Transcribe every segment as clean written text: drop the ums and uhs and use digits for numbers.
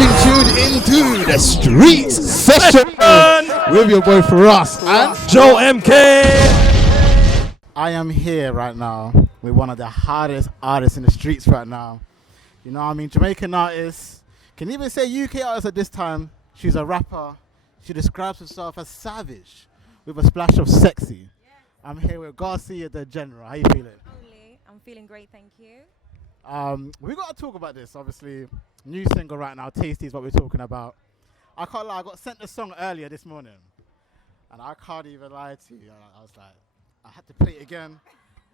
been tuned into the Streets Session with your boy Firahs and Joe MK. I am here right now with one of the hardest artists in the streets right now. You know what I mean? Jamaican artist, can even say UK artist at this time. She's a rapper. She describes herself as savage with a splash of sexy. I'm here with Garcia Da General. How you feeling? I'm feeling great, thank you. We got to talk about this, obviously. New single right now, Tasty is what we're talking about. I can't lie, I got sent the song earlier this morning. And I can't even lie to you. I was like, I had to play it again,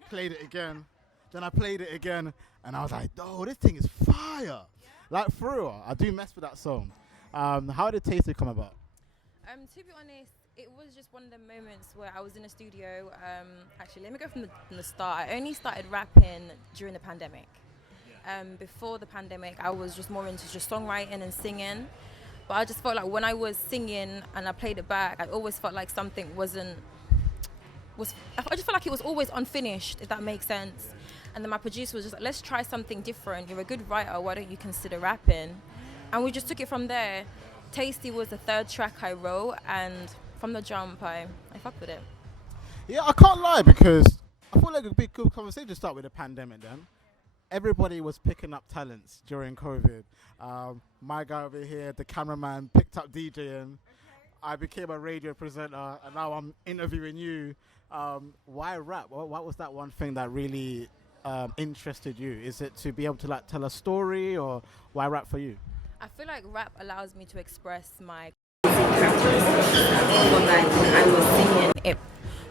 played it again, then I played it again, and I was like, oh, this thing is fire. Yeah. Like, for real, I do mess with that song. How did Tasty come about? To be honest, it was just one of the moments where I was in a studio. Actually, let me go from the start. I only started rapping during the pandemic. Before the pandemic, I was just more into just songwriting and singing. But I just felt like when I was singing and I played it back, I always felt like something I just felt like it was always unfinished, if that makes sense. And then my producer was just like, let's try something different. You're a good writer, why don't you consider rapping? And we just took it from there. Tasty was the third track I wrote, and from the jump, I fucked with it. Yeah, I can't lie, because I feel like it'd be a good conversation to start with the pandemic then. Everybody was picking up talents during COVID. My guy over here, the cameraman, picked up DJing. I became a radio presenter, and now I'm interviewing you. Why rap? What was that one thing that really interested you? Is it to be able to like tell a story, or why rap for you? I feel like rap allows me to express my characteristics. Like when I was singing, it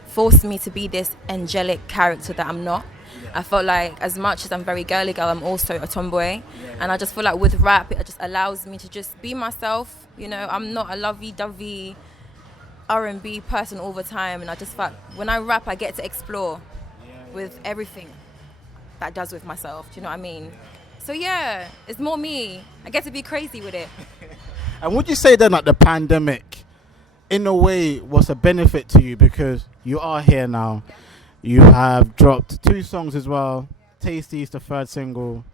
forced me to be this angelic character that I'm not. I felt like as much as I'm very girly girl, I'm also a tomboy. And I just feel like with rap, it just allows me to just be myself. You know, I'm not a lovey-dovey R&B person all the time. And I just felt when I rap, I get to explore with everything that does with myself. Do you know what I mean? So yeah, it's more me. I get to be crazy with it. And would you say then that the pandemic, in a way, was a benefit to you because you are here now? You have dropped 2 songs as well. Tasty is the 3rd single.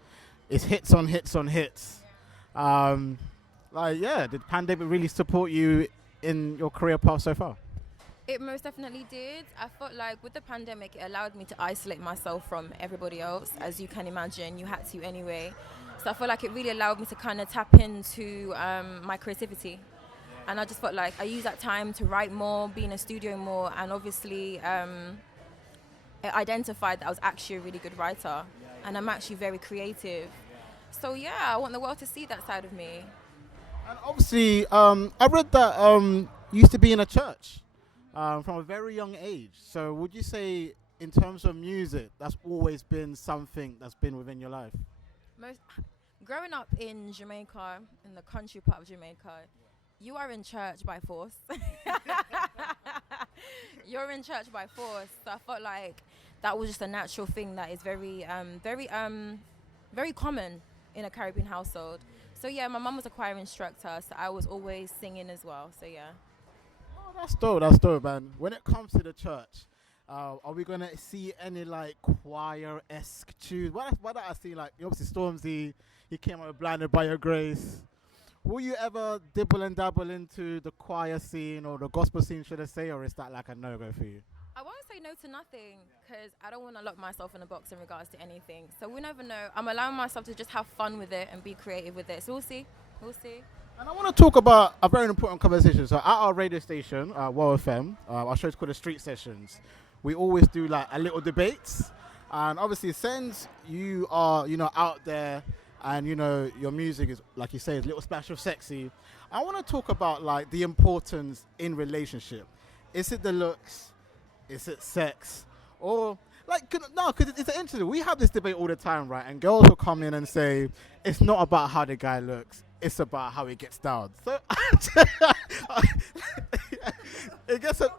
It's hits on hits on hits. Did the pandemic really support you in your career path so far? It most definitely did. I felt like with the pandemic, it allowed me to isolate myself from everybody else. As you can imagine, you had to anyway. So I felt like it really allowed me to kind of tap into my creativity. And I just felt like I used that time to write more, be in a studio more, and obviously it identified that I was actually a really good writer, and I'm actually very creative. So yeah, I want the world to see that side of me. And obviously, I read that you used to be in a church from a very young age. So would you say, in terms of music, that's always been something that's been within your life? Growing up in Jamaica, in the country part of Jamaica, you are in church by force. You're in church by force. So I felt like that was just a natural thing that is very common in a Caribbean household. So yeah, my mum was a choir instructor, so I was always singing as well. So yeah. Oh, that's dope, man. When it comes to the church, are we gonna see any like choir-esque tunes? What I see, like obviously Stormzy, he came out with Blinded by Your Grace. Will you ever dibble and dabble into the choir scene or the gospel scene, should I say, or is that like a no-go for you? I won't say no to nothing because I don't want to lock myself in a box in regards to anything. So we never know. I'm allowing myself to just have fun with it and be creative with it. So we'll see. And I want to talk about a very important conversation. So at our radio station, WOW FM, our show's called the Street Sessions. We always do like a little debates. And obviously since you are, out there, and your music is, like you say, is a little splash of sexy, I want to talk about like the importance in relationship. Is it the looks? Is it sex? Or because it's interesting. We have this debate all the time, right? And girls will come in and say it's not about how the guy looks, it's about how he gets down. So it gets a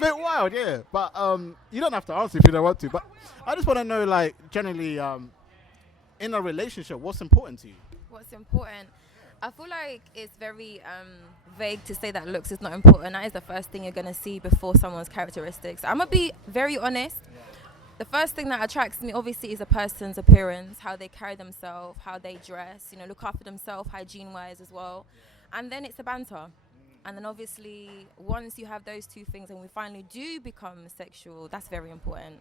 bit wild, yeah. But you don't have to answer if you don't want to. But I just want to know, like, generally, in a relationship, what's important to you? What's important? I feel like it's very vague to say that looks is not important. That is the first thing you're going to see before someone's characteristics. I'm going to be very honest. The first thing that attracts me, obviously, is a person's appearance, how they carry themselves, how they dress, look after themselves, hygiene-wise as well. And then it's the banter. And then obviously, once you have those two things and we finally do become sexual, that's very important.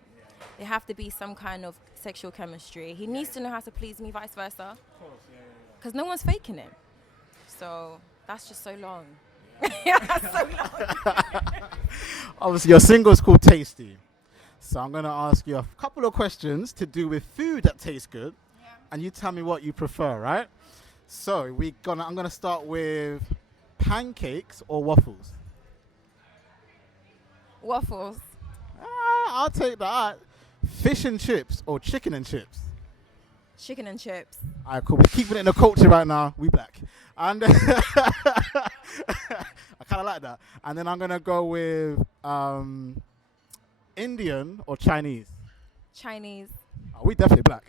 There have to be some kind of sexual chemistry. He needs to know how to please me, vice versa. Because no one's faking it. So that's just so long. That's so long. Obviously, your single's called Tasty. So I'm going to ask you a couple of questions to do with food that tastes good. Yeah. And you tell me what you prefer, right? So I'm going to start with pancakes or waffles. Waffles. I'll take that. Fish and chips or chicken and chips? Chicken and chips. All right, cool. We're keeping it in the culture right now. We black. And I kind of like that. And then I'm going to go with Indian or Chinese? Chinese. Oh, we definitely black.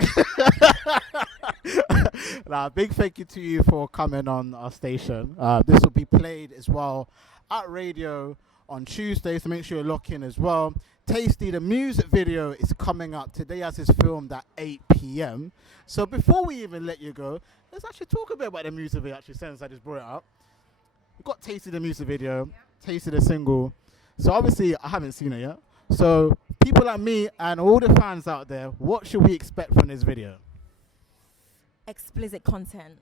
Now, big thank you to you for coming on our station. This will be played as well at radio on Tuesday, so make sure you lock in as well. Tasty, the music video is coming up today as it's filmed at 8 p.m. So before we even let you go, let's actually talk a bit about the music video, actually, since I just brought it up. We've got Tasty, the music video, Tasty, the single. So obviously, I haven't seen it yet. So people like me and all the fans out there, what should we expect from this video? Explicit content.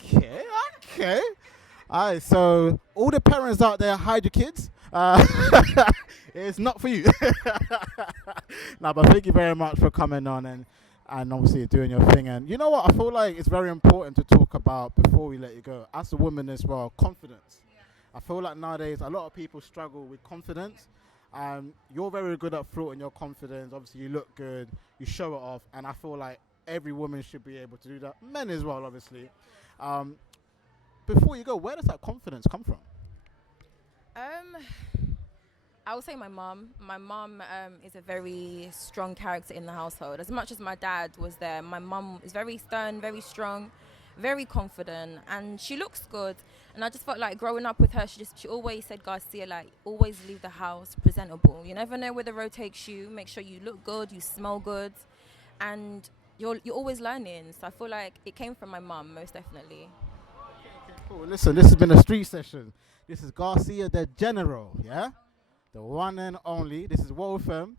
Okay. All right, so all the parents out there, hide your kids. It's not for you. But thank you very much for coming on and obviously doing your thing. And you know what? I feel like it's very important to talk about before we let you go. As a woman as well, confidence. I feel like nowadays a lot of people struggle with confidence. You're very good at flaunting your confidence. Obviously, you look good. You show it off. And I feel like every woman should be able to do that. Men as well, obviously. Before you go, where does that confidence come from? I would say my mom. My mom is a very strong character in the household. As much as my dad was there, my mom is very stern, very strong, very confident, and she looks good. And I just felt like growing up with her, she always said, Garcia, like, always leave the house presentable. You never know where the road takes you. Make sure you look good, you smell good, and you're always learning. So I feel like it came from my mom, most definitely. Okay, cool. Listen, this has been a street session. This is Garcia Da General, yeah? The one and only. This is WOFM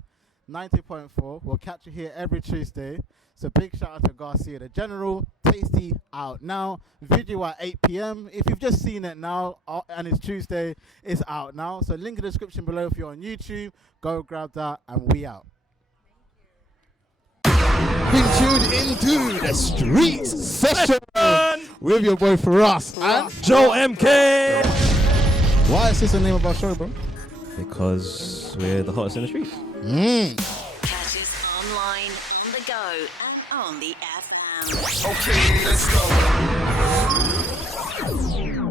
90.4. We'll catch you here every Tuesday. So big shout out to Garcia Da General. Tasty out now. Video at 8 p.m. If you've just seen it now and it's Tuesday, it's out now. So link in the description below if you're on YouTube. Go grab that and we out. Being tuned into the street session with your boy Firahs and Joe MK. Why is this the name of our show, bro? Because we're the hottest in the streets. Catch us online, on the go, and on the FM. Okay, let's go.